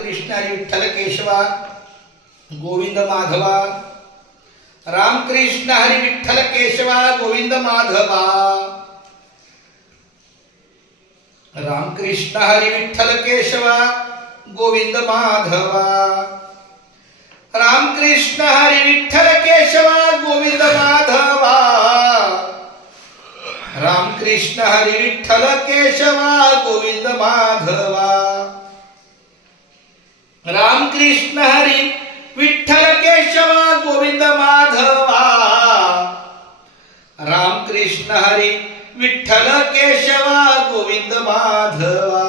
रामकृष्ण हरी विठ्ठल केशवा गोविंद माधवा, रामकृष्ण हरी विठ्ठल केशवा गोविंद माधवा, रामकृष्ण हरी विठ्ठल केशवा गोविंद माधवा, रामकृष्ण हरी विठ्ठल केशवा गोविंद माधवा, रामकृष्ण हरी विठ्ठल केशवा गोविंद माधवा, रामकृष्ण हरी विठ्ठल केशवा गोविंद माधवा, रामकृष्ण हरी विठ्ठल केशवा गोविंद माधवा,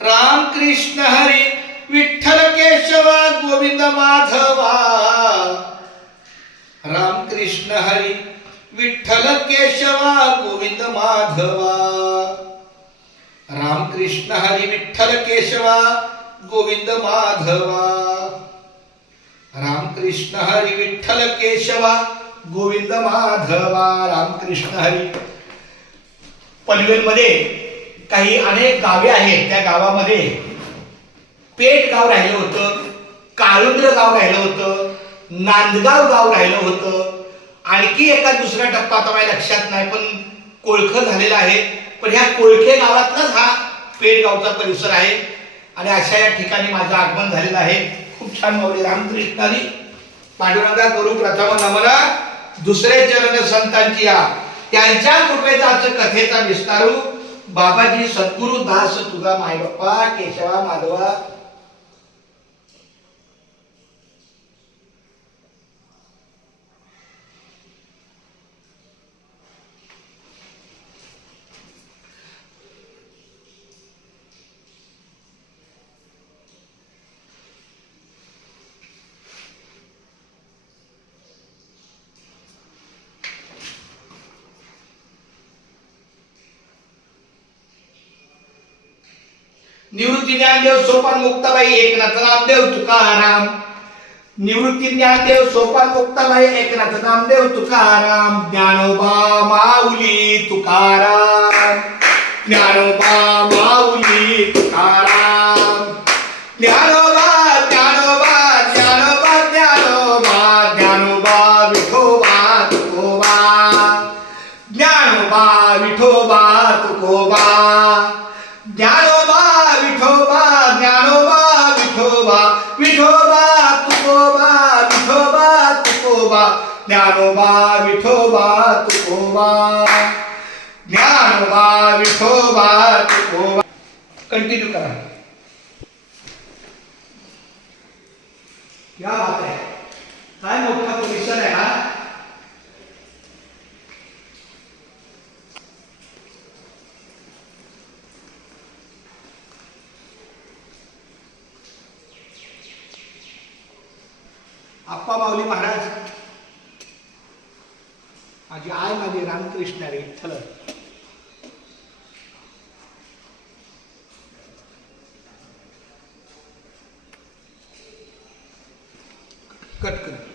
रामकृष्ण हरी विठ्ठल केशवा गोविंद माधवा, रामकृष्ण हरी विठ्ठल केशवा गोविंद माधवा, रामकृष्ण हरी विठ्ठल केशवा गोविंद माधवा, रामकृष्ण हरी विठ्ठल केशवा गोविंद माधवा, रामकृष्ण हरी. पनवेलमध्ये काही अनेक गावे आहेत. त्या गावामध्ये पेठ गाव राहिलं होतं, काळुंद्र गाव राहिलं होतं, नांदगाव गाव राहिलं होतं, आणखी एका दुसरा टप्पा आता माझ्या लक्षात नाही, पण कोळख झालेला आहे. पण ह्या कोळखे गावातलाच हा पेठ गावचा परिसर आहे आणि अशा या ठिकाणी माझं आगमन झालेलं आहे. खूप छान माऊली रामकृष्ण हरी. पांडुरंगा करू प्रथम नमना, दुसरे चरण संतांची या, त्यांच्या कृपेचाच कथेचा विस्तारू, बाबाजी सद्गुरु दास तुझा माय बाप्पा केशवा माधवा. निवृत्ती ज्ञानदेव सोपान मुक्ताबाई एकनाथ नामदेव तुकाराम, निवृत्ती ज्ञानदेव सोपान मुक्ताबाई एकनाथ नामदेव तुकाराम, ज्ञानोबा माऊली तुकाराम, ज्ञानोबा माऊली तुकाराम, ज्ञानोबा ज्ञानोबा ज्ञानोबा ज्ञानोबा ज्ञानोबा विठोबा तुकोबा, ज्ञानोबा विठोबा तुकोबा, ज्ञानोबा विठोबा ज्ञानोबा विठोबा विठोबा तुकोबा विठोबा तुकोबा, ज्ञानोबा विठोबा तुकोबा, ज्ञानोबा विठोबा तुकोबा. कंटिन्यू करा. क्या बात आहे. काय मोठा परिसर आहे हा. आप्पा माऊली महाराज, माझी आय माझी रामकृष्ण हरी विठ्ठल. कट कर.